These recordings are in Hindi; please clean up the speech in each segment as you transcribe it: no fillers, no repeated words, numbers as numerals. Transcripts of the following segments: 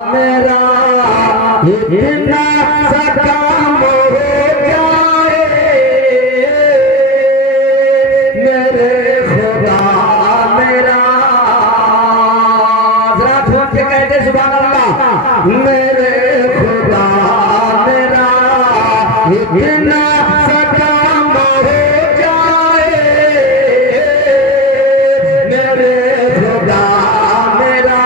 मेरा इतना सकाम हो जाए मेरे खुदा मेरा, जरा ठोक के कहते सुभान अल्लाह। मेरे खुदा मेरा इतना सकाम हो जाए मेरे खुदा मेरा,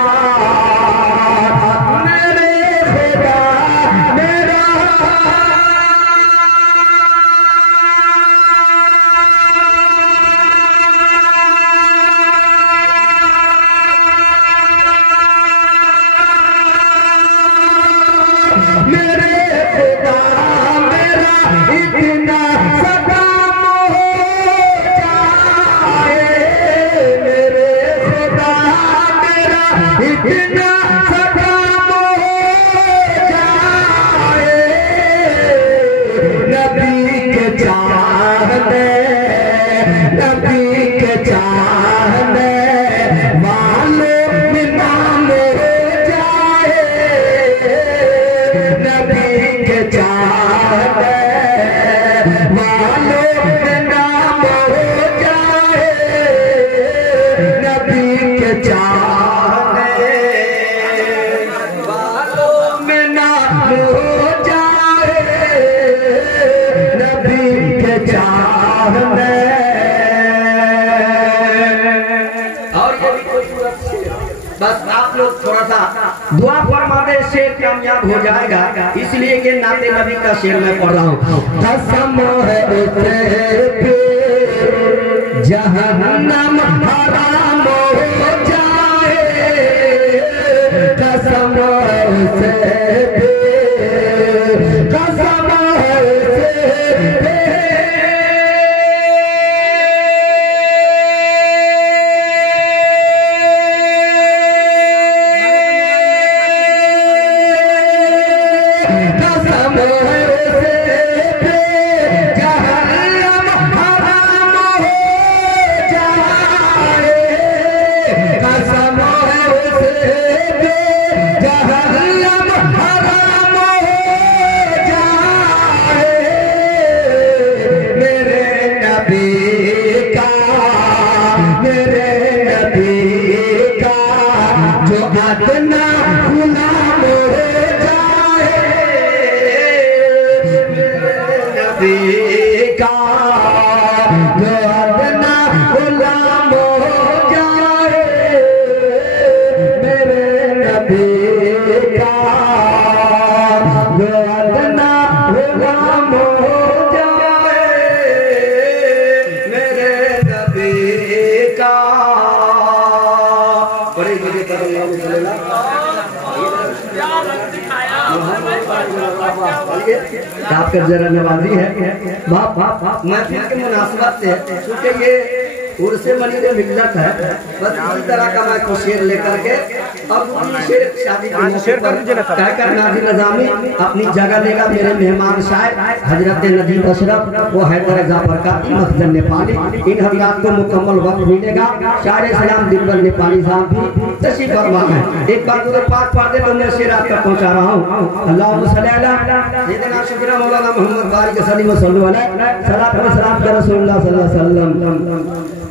बस आप लोग थोड़ा सा दुआ फरमाते शेर कामयाब हो जाएगा, इसलिए कि नाते नबी का शेर मैं पढ़ रहा हूँ। कसम है जहन्नम हराम हो जाए, कसम है कसम है आपका जरा नवाजी है बाप बाप महफिल के मुनासिबत से, क्योंकि ये उर्से मनीर मिल्लत है, बस इसी तरह का मैं कुछ शेर लेकर के अब शेर शादी कहकर नाज़िम निज़ामी अपनी जगह लेगा। मेरे मेहमान शायर हजरत नजीब अशरफ वो हैदर जाफर का मखदम नेपाली, इन हज़रात को मुकम्मल वक्त मिलेगा। शायर सलाम दिलबर नेपाली साहब भी तशरीफ फरमा है। एक बार तो पाक पढ़ दे तो मैं शेर आपका पहुंचा रहा हूँ। अल्लाहुम्मा सल्ली अला सय्यिदना शुक्र मौलाना मोहम्मद बारिक सल्लल्लाहु अलैहि वसल्लम, सलात व सलाम कर रसूलुल्लाह सल्लल्लाहु अलैहि वसल्लम।